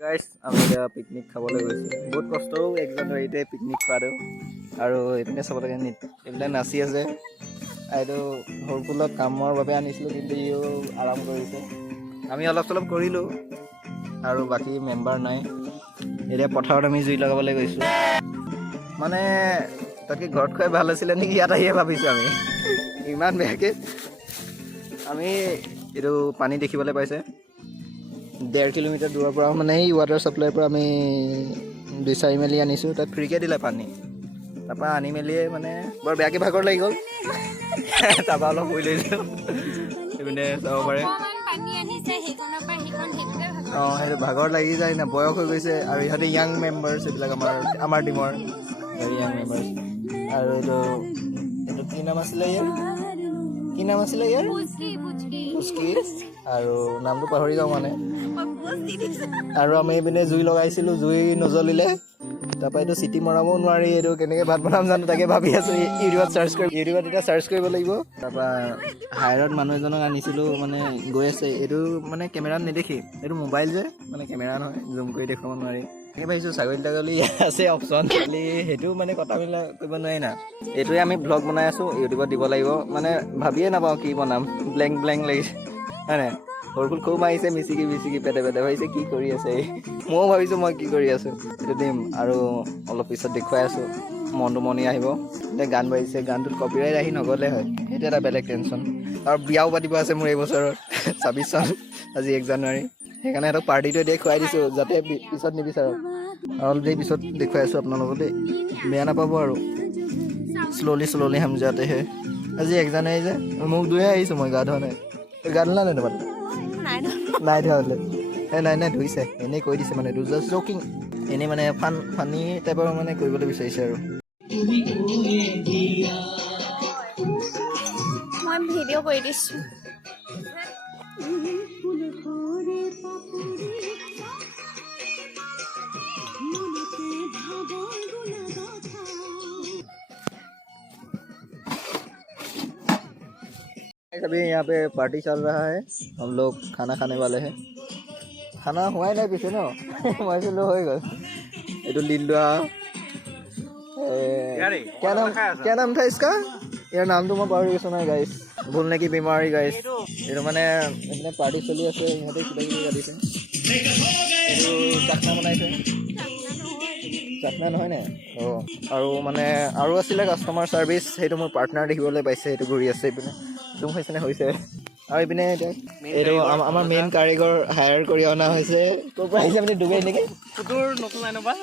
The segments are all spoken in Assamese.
গাইস আমি এতিয়া পিকনিক খাবলৈ গৈছোঁ বহুত কষ্টও 1 জানুৱাৰীতে পিকনিক খোৱাটো আৰু এইপিনে চাব লাগে এইবিলাক নাচি আছে এইটো সৰুকুলত কামৰ বাবে আনিছিলোঁ কিন্তু ইও আৰাম কৰিছে আমি অলপ চলপ কৰিলোঁ আৰু বাকী মেম্বাৰ নাই এতিয়া পথাৰত আমি জুই লগাবলৈ গৈছোঁ মানে তাকে ঘৰত খুৱাই ভাল আছিলে নেকি ইয়াত আহিয়ে ভাবিছোঁ আমি ইমান বেয়াকৈ আমি এইটো পানী দেখিবলৈ পাইছে 1.5 কিলোমিটাৰ দূৰৰ পৰা মানে এই ৱাটাৰ ছাপ্লাইৰ পৰা আমি বিচাৰি মেলি আনিছোঁ তাত ফ্ৰীকৈ দিলে পানী তাৰপৰা আনি মেলিয়ে মানে বৰ বেয়াকৈ ভাগৰ লাগি গ'ল তাৰপৰা অলপ শুই লৈছোঁ এইপিনে চাব পাৰে অঁ সেইটো ভাগৰ লাগি যায় না বয়স হৈ গৈছে আৰু ইহঁতে য়াং মেম্বাৰ্ছ এইবিলাক আমাৰ টীমৰ ভেৰি য়াং মেম্বাৰ্ছ আৰু এইটো কি নাম আছিলে ইয়াৰ পুচকি আৰু নামটো পাহৰি যাওঁ মানে আৰু আমি এইপিনে জুই লগাইছিলোঁ জুই নজ্বলিলে তাৰপৰা এইটো চিটি মৰাবও নোৱাৰি এইটো কেনেকৈ ভাত বনাম জানো তাকে ভাবি আছোঁ ইউটিউবত এতিয়া চাৰ্চ কৰিব লাগিব তাৰপৰা হায়াৰত মানুহ এজনক আনিছিলোঁ মানে গৈ আছে এইটো মানে কেমেৰাত নেদেখি এইটো মোবাইল যে মানে কেমেৰা নহয় জুম কৰি দেখুৱাব নোৱাৰি তাকে ভাবিছোঁ ছাগলী আছে অপশ্যন খালি সেইটো মানে কটা মেলা কৰিব নোৱাৰি না এইটোৱে আমি ভ্লগ বনাই আছোঁ ইউটিউবত দিব লাগিব মানে ভাবিয়ে নাপাওঁ কি বনাম ব্লেংক লাগিছে হয় নাই সৰুফুল খুব আহিছে মিচিকি পেটে ভাবিছে কি কৰি আছে ময়ো ভাবিছোঁ মই কি কৰি আছোঁ এইটো দিম আৰু অলপ পিছত দেখুৱাই আছোঁ মনটো মনি আহিব এতিয়া গান বাজিছে গানটোত কপিৰাইট আহি নগ'লে হয় সেইটো এটা বেলেগ টেনশ্যন আৰু বিয়াও পাতিব আছে মোৰ এই বছৰত 26 চন আজি 1 জানুৱাৰী সেইকাৰণে সিহঁতক পাৰ্টিটো দিয়ে খুৱাই দিছোঁ যাতে পিছত নিবিচাৰক আৰু অলপ দেৰি পিছত দেখুৱাই আছোঁ আপোনালোকক দেই বেয়া নাপাব আৰু শ্ল'লি সমজাতেহে আজি 1 জানুৱাৰী যে মোক ধুয়ে আহিছোঁ মই গা ধোৱা নাই গা ধুলা নাই তোমাৰ নাই ধোৱা বোলে নাই ধুইছে এনেই কৈ দিছে মানে জাষ্ট জকিং এনেই মানে ফানী টাইপৰ মানে কৰিবলৈ বিচাৰিছে আৰু মই ভিডিঅ' কৰি দিছোঁ अभी यहाँ पे पार्टी चल रहा है हम लोग खाना खाने वाले हैं खाना हुआ नहीं पीछे न मैं लो हो गल ये लिलुआ क्या नाम था इसका यार नाम तो मैं पाहरी गई गाइस भूलने की बीमारी गाइस ये मैंने इतने पार्टी चली আছে ইহঁতে কিবা কিবি গালিছে এইটো চাকনা বনাইছে চাকনা নহয় নে অঁ আৰু মানে আৰু আছিলে কাষ্টমাৰ ছাৰ্ভিচ সেইটো মোৰ পাৰ্টনাৰ দেখিবলৈ পাইছে সেইটো ঘূৰি আছে এইপিনে জুম হৈছে নে হৈছে আৰু এইপিনে এইটো আমাৰ মেইন কাৰিকৰ হায়াৰ কৰি অনা হৈছে ক'ৰ পৰা আহিছে আপুনি ডুবাই নেকি সুদূৰ নতুন লাইনৰ পৰা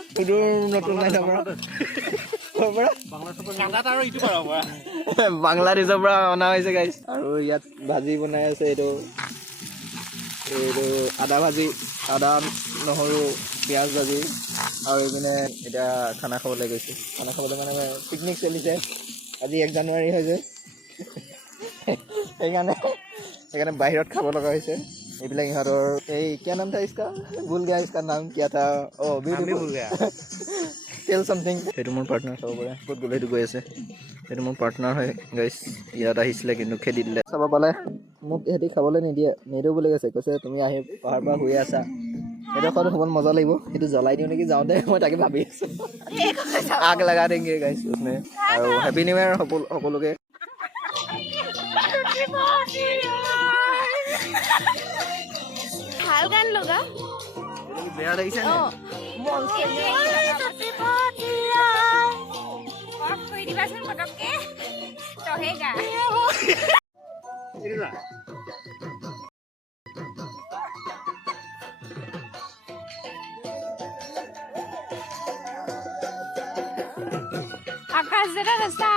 বাংলাদেশৰ পৰা অনা হৈছে গাইছ আৰু ইয়াত ভাজি বনাই আছে এইটো আদা ভাজি আদা নহৰু পিঁয়াজ ভাজি আৰু এইপিনে এতিয়া খানা খাবলৈ গৈছোঁ খানা খাবলৈ মানে পিকনিক চলিছে আজি 1 জানুৱাৰী হৈছে সেইকাৰণে বাহিৰত খাব লগা হৈছে এইবিলাক ইহঁতৰ এই কিয়া নাম থা ইছকা ভুল গয়া ইছকা নাম কিয়া থা অ' বিউটিফুল টেল চামথিং সেইটো মোৰ পাৰ্টনাৰ চাব পাৰে ক'ত গ'লে সেইটো গৈ আছে সেইটো মোৰ পাৰ্টনাৰ হয় গাইছ ইয়াত আহিছিলে কিন্তু খেদি দিলে চাব পালে মোক সিহঁতি খাবলৈ নিদিওঁ বুলি কৈছে তুমি আহি পাহাৰৰ পৰা শুই আছা এইডোখৰত শুবলৈ মজা লাগিব সেইটো জ্বলাই দিওঁ নেকি যাওঁতে মই তাকে ভাবি আছোঁ আগ লগা দেংগে গাইছ আৰু হেপী নিউ ইয়েৰ সকলোকে ভাল গান লগা বেয়া লাগিছে নে আকাশ যেটা ৰাস্তা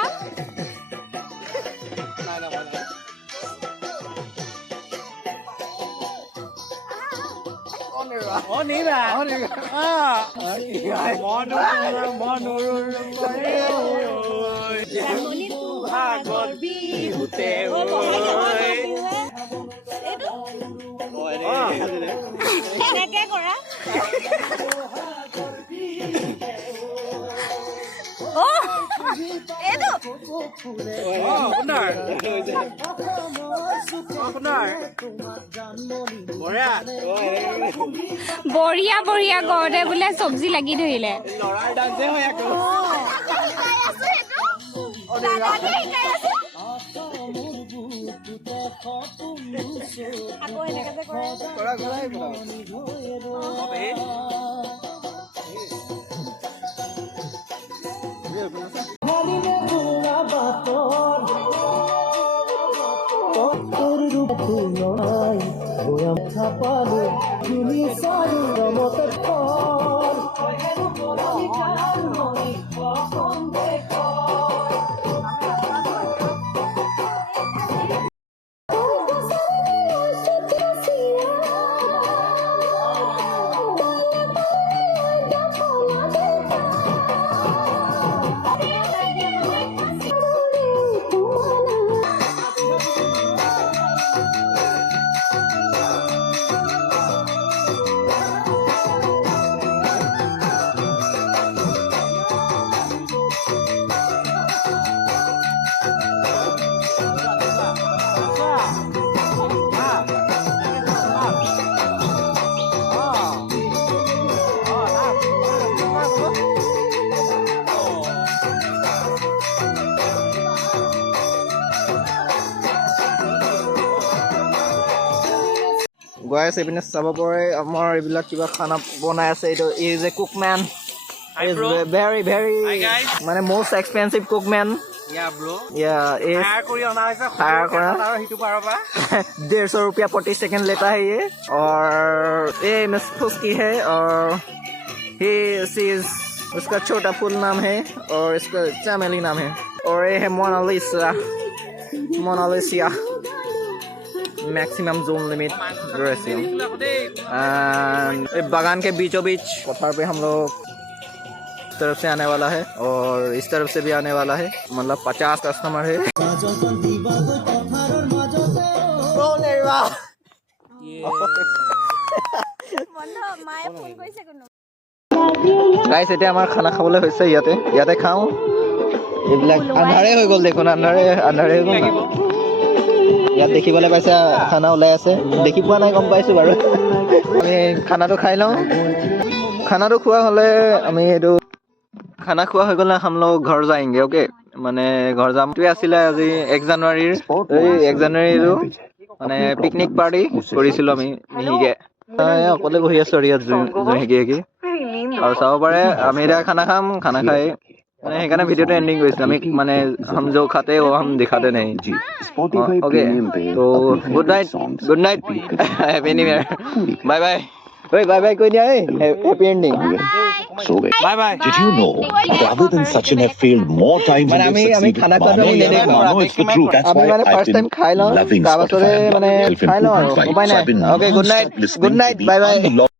এনেকে কৰা এইটো বঢ়িয়া বঢ়িয়া ঘৰতে বোলে চব্জি লাগি ধৰিলে আকৌ এনেকে যে কৰে গৈ আছে এইপিনে চাব পাৰে আমাৰ এইবিলাক কিবা খানা বনাই আছে এইটো ইজ এ কুকমেন ভেৰি ভেৰি মানে most expensive cookman yeah is hire কৰা 150 रुपया प्रति सेकंड लेता है ये और ये मिस फुस्की है और ही इज उसका छोटा फुल नाम है और इसका चमेली नाम है और ये है Monalisa maximum zone limit dressing and बागान के बीचों बीच पत्थर पे हम लोग इस तरफ से आने वाला है और इस तरफ से भी आने वाला है मतलब 50 कस्टमर है গাইছ এতিয়া আমাৰ খানা খাবলৈ হৈছে ইয়াতে খাওঁ এইবিলাক আন্ধাৰে হৈ গ'ল দেখোন আন্ধাৰে হৈ গ'ল না ইয়াত দেখিবলৈ পাইছা খানা ওলাই আছে দেখি পোৱা নাই গম পাইছো বাৰু আমি খানাটো খাই লওঁ খানাটো খোৱা হ'লে আমি এইটো খানা খোৱা হৈ গ'লে हम लोग घर जाएंगे ओके মানে ঘৰ যাম টোৱে আছিলে আজি 1 জানুৱাৰীৰ এই 1 জানুৱাৰীৰো মানে পিকনিক পাৰ্টি কৰিছিলো আমি মিহিকে অকলে বহি আছো ইয়াত জুহিকে আৰু চাব পাৰে আমি এতিয়া খানা খাম খানা খাই মানে সেইকাৰণে ভিডিঅ'টো এণ্ডিং কৰিছো আমি মানে हम जो खाते वो हम दिखाते नहीं ओके तो good night happy new year bye bye ओए बाय बाय कोई नहीं है happy ending Bye bye. Did you know rather than Sachin have failed more times than they've succeeded, Mano it's the truth. That's why I've been loving Spotify. মানে খাই লওঁ আৰু উপায় নাই So I've been okay good night non-stop listening to the bye bye unlocked